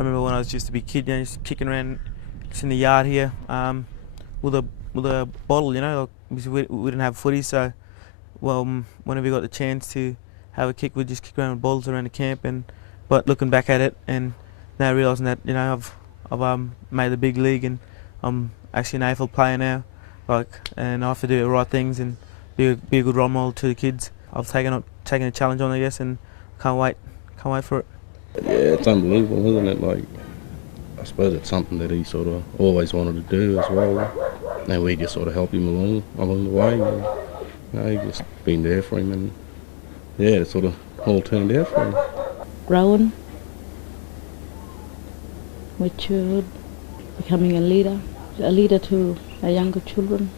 remember when I was just a big kid, just kicking around just in the yard here with a bottle, because we didn't have footy, so whenever we got the chance to have a kick, we'd just kick around with bottles around the camp. But looking back at it, and now realising that I've made the big league and I'm actually an AFL player now, and I have to do the right things and be a good role model to the kids. I've taken a challenge on, I guess, and can't wait for it. Yeah, it's unbelievable, isn't it? I suppose it's something that he sort of always wanted to do as well, and we just sort of help him along the way. Just been there for him, and yeah, it sort of all turned out for him. Growing, matured, becoming a leader to our younger children.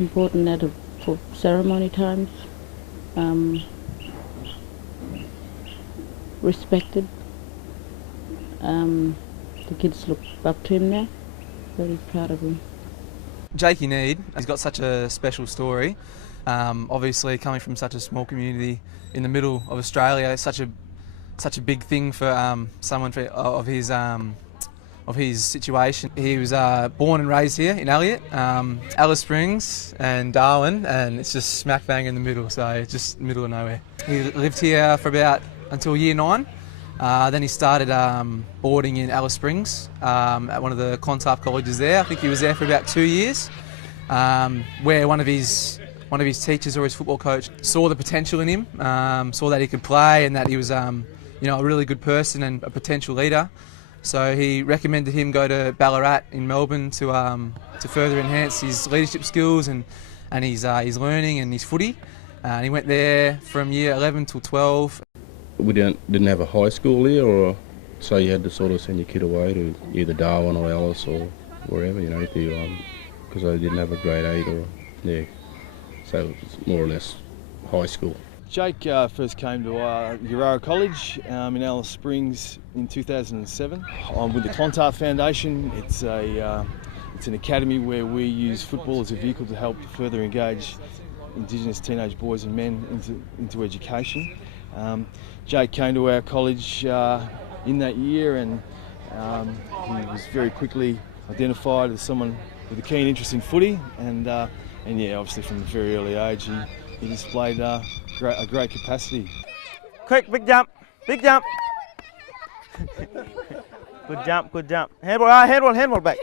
Important for ceremony times. Respected. The kids look up to him now. Very proud of him. Jake Neade, he's got such a special story. Obviously, coming from such a small community in the middle of Australia, it's such a big thing for someone of his situation. He was born and raised here in Elliot, Alice Springs and Darwin, and it's just smack bang in the middle, so it's just middle of nowhere. He lived here for until year 9. Then he started boarding in Alice Springs at one of the Clontarf colleges there. I think he was there for about 2 years, where one of his teachers or his football coach saw the potential in him, saw that he could play and that he was a really good person and a potential leader. So he recommended him go to Ballarat in Melbourne to further enhance his leadership skills and his learning and his footy. And he went there from year 11 till 12. We didn't have a high school here, or so you had to sort of send your kid away to either Darwin or Alice or wherever, because they didn't have a grade 8 so it's more or less high school. Jake first came to Urara College in Alice Springs in 2007. I'm with the Clontarf Foundation. It's an academy where we use football as a vehicle to help further engage Indigenous teenage boys and men into education. Jake came to our college in that year, and he was very quickly identified as someone with a keen interest in footy, and obviously from a very early age he displayed a great capacity. Quick, big jump. Good jump. Handball back.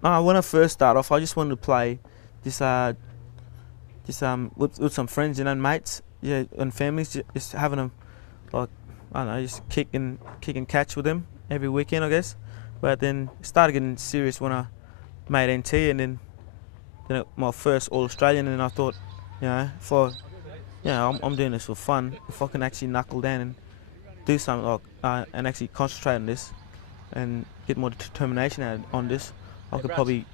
When I first started off, I just wanted to play with some friends, mates, and families, just having them, just kick and catch with them every weekend, I guess. But then it started getting serious when I made NT, and then my first All-Australian, and I thought, I'm doing this for fun. If I can actually knuckle down and do something and actually concentrate on this and get more determination on this, I could probably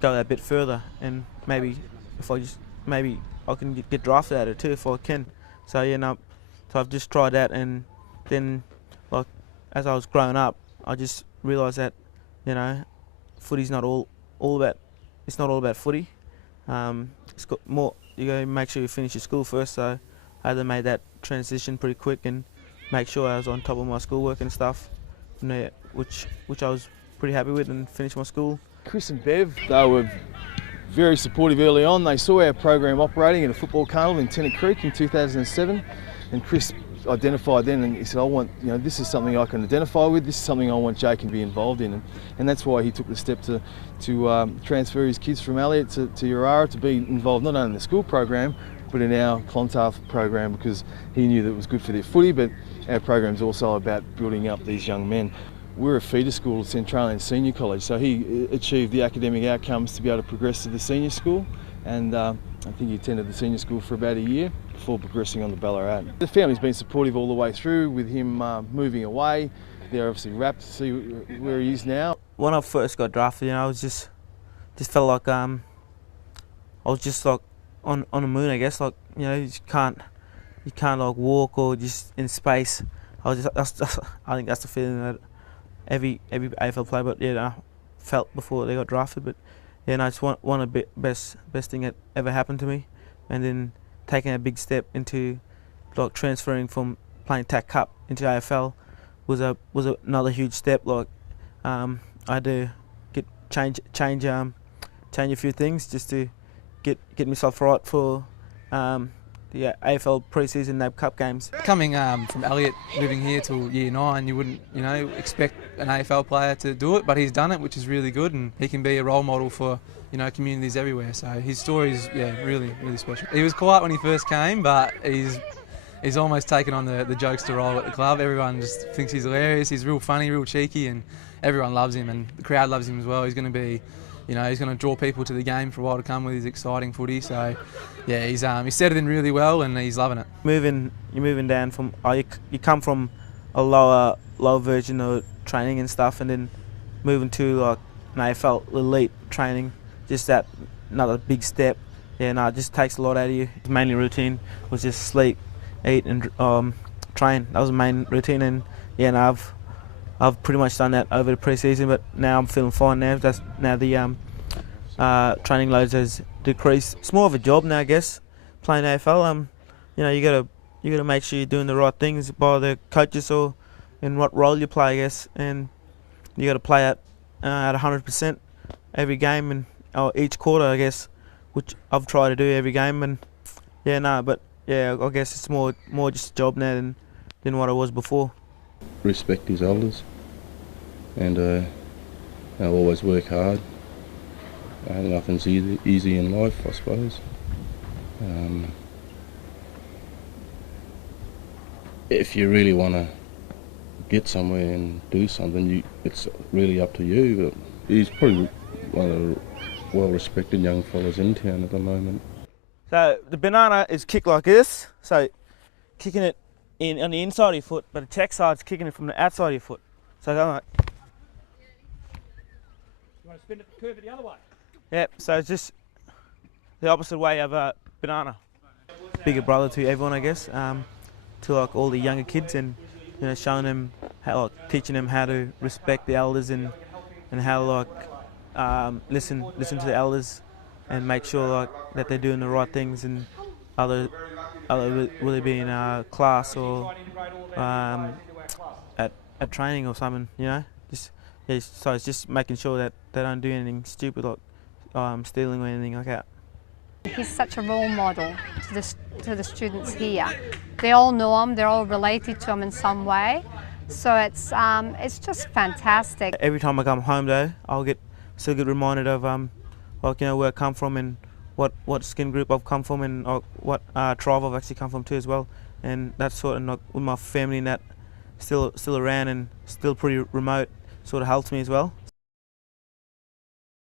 go that bit further, and maybe I can get drafted at it too if I can. So so I've just tried that, and then as I was growing up, I just realised that footy's not all about. It's not all about footy. It's got more. You got to make sure you finish your school first. So I had to make that transition pretty quick and make sure I was on top of my schoolwork and stuff, which I was pretty happy with, and finished my school. Chris and Bev, they were very supportive early on. They saw our program operating at a football carnival in Tennant Creek in 2007, and Chris identified then, and he said, I want, this is something I can identify with, this is something I want Jake to be involved in, and that's why he took the step to transfer his kids from Elliot to Urara to be involved not only in the school program but in our Clontarf program, because he knew that it was good for their footy, but our program's also about building up these young men. We're a feeder school at Centralian Senior College, so he achieved the academic outcomes to be able to progress to the senior school, and I think he attended the senior school for about a year before progressing on to Ballarat. The family's been supportive all the way through, with him moving away. They're obviously rapt to see where he is now. When I first got drafted, I was just felt like I was just like on the moon, I guess. You can't walk or just in space. I think that's the feeling that every AFL player, but I felt before they got drafted. But it's one of the best thing that ever happened to me, and then taking a big step into transferring from playing TAC Cup into AFL was another huge step. Like I had to change a few things just to get myself right for the AFL pre-season NAB Cup games. Coming from Elliot, living here till year 9, you wouldn't, expect an AFL player to do it, but he's done it, which is really good, and he can be a role model for, communities everywhere. So his story is, really, really special. He was quiet when he first came, but he's almost taken on the jokester role at the club. Everyone just thinks he's hilarious. He's real funny, real cheeky, and everyone loves him, and the crowd loves him as well. He's going to be, he's going to draw people to the game for a while to come with his exciting footy. So, yeah, he's settled in really well, and he's loving it. You're moving down from, you come from a lower version of training and stuff, and then moving to like an AFL elite training, just that another big step. Yeah, no, it just takes a lot out of you. Mainly routine was just sleep, eat, and train. That was the main routine, and yeah, no, I've pretty much done that over the pre-season, but now I'm feeling fine now. Now the training loads has decreased. It's more of a job now, I guess, playing AFL. You gotta make sure you're doing the right things by the coaches or in what role you play, I guess, and you got to play at 100% every game and each quarter, I guess, which I've tried to do every game. And I guess it's more just a job now than what it was before. Respect his elders, and always work hard. Nothing's easy in life, I suppose. If you really want to get somewhere and do something, it's really up to you. But he's probably one of the well-respected young fellas in town at the moment. So the banana is kicked like this, so kicking it on the inside of your foot, but the tech side's kicking it from the outside of your foot. So go like. You want to spin it, curve it the other way? Yep, so it's just the opposite way of a banana. Bigger brother to everyone, I guess, to like all the younger kids, and showing them how, like, teaching them how to respect the elders and how listen to the elders and make sure like that they're doing the right things, and whether it be in class or at training or something, so it's just making sure that they don't do anything stupid like stealing or anything like that. He's such a role model to the students here. They all know him, they're all related to him in some way, so it's just fantastic. Every time I come home though, I'll still get reminded of where I come from and what skin group I've come from, and what tribe I've actually come from too as well, and that's sort of with my family and that still around and still pretty remote, sort of helps me as well.